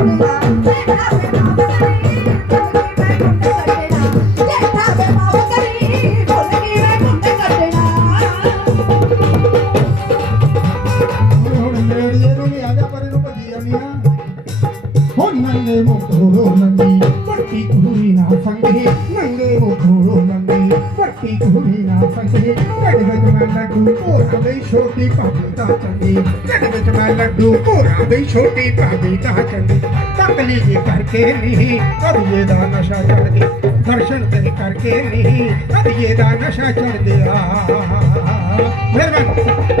Thank you. ಮುಖೋಳು Nandi ಬಟ್ಟಿ ಕುರುವಿನ ಸಂಗಿ ನಂಗೆ ಮುಖೋಳು ನಂದಿ ಬಟ್ಟಿ ಕುರುವಿನ ಸಂಗಿ ಕಡಗದ ಮೇಲಡ್ಡು ಕೋರಾದೈ ಶೋಟಿ ಪಾಬಿತಾ ಚಂದಿ ಕಡಗದ ಮೇಲಡ್ಡು ಕೋರಾದೈ ಶೋಟಿ ಪಾಬಿತಾ ಚಂದಿ तकली जी करके नहीं अब ये दा नशा चढ़ दे दर्शन कर करके नहीं अब ये दा नशा चढ़ दे मेहरबान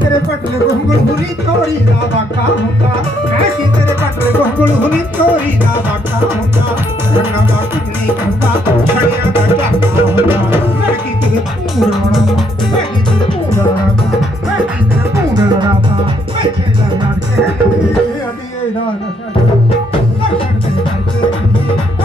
ਤੇਰੇ ਪਟਲੇ ਗੋਂਗਲ ਹੁਰੀ ਤੋਰੀ ਦਾ ਤੋਰੀ ਦਾ ਵਾਕਾ ਹੁੰਦਾ।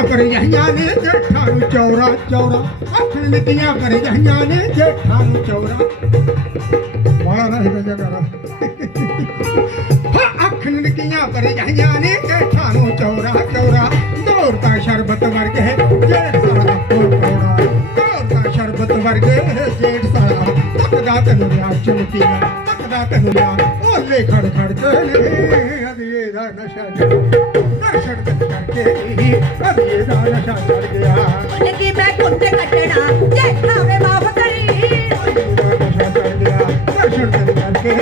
ਨਿੱਕੀਆਂ ਕਰ ਨੇ, ਜੇਠਾਂ ਨੂੰ ਚੌਰਾ ਚੌਰਾ। ਅੱਖਣ ਨਿੱਕੀਆਂ ਕਰ ਨੇ, ਜੇਠਾਂ ਨੂੰ ਚੌਰਾ। ਵਾਲਾ ਨਾ ਹਿੱਲ ਜਾ ਕਰ। ਹਾਂ ਨਿੱਕੀਆਂ ਕਰ ਨੇ, ਜੇਠਾਂ ਨੂੰ ਚੌਰਾ ਚੌਰਾ। ਦੌੜਦਾ ਸ਼ਰਬਤ ਵਰਗੇ, ਜੇਠ ਸਾਰਾ ਕੋੜਾ ਦੌੜਦਾ ਸ਼ਰਬਤ ਵਰਗੇ, ਜੇਠ ਸਾਰਾ ਤੱਕਦਾ ਤੈਨੂੰ ਲਿਆ ਚੁੰਕੀਆਂ ਤੱਕਦਾ ਤੈਨੂੰ ਲਿਆ ਓਲੇ ਖੜ ਖੜ ਨੇ ਅਧੀਏ ਦਾ ਨਸ਼ਾ ਦਰਸ਼ਨ ਕਰਕੇ ਅਧੀਏ ਦਾ ਨਸ਼ਾ ਚੜ ਗਿਆ। ਭੁੱਲ ਗਈ ਮੈਂ ਕੁੰਡ ਕੱਟਣਾ ਜੇਠਾ ਵੇ ਮਾਫ ਕਰੀ। ਅਧੀਏ ਦਾ ਨਸ਼ਾ ਚੜ ਗਿਆ। ਦਰਸ਼ਨ ਕਰਕੇ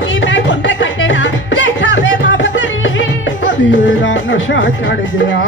ਗਈ ਮੈਂ ਕੁੰਡ ਕੱਟਣਾ ਜੇਠਾ ਵੇ ਮਾਫ ਕਰੀ। ਅਧੀਏ ਦਾ ਨਸ਼ਾ ਚੜ ਗਿਆ।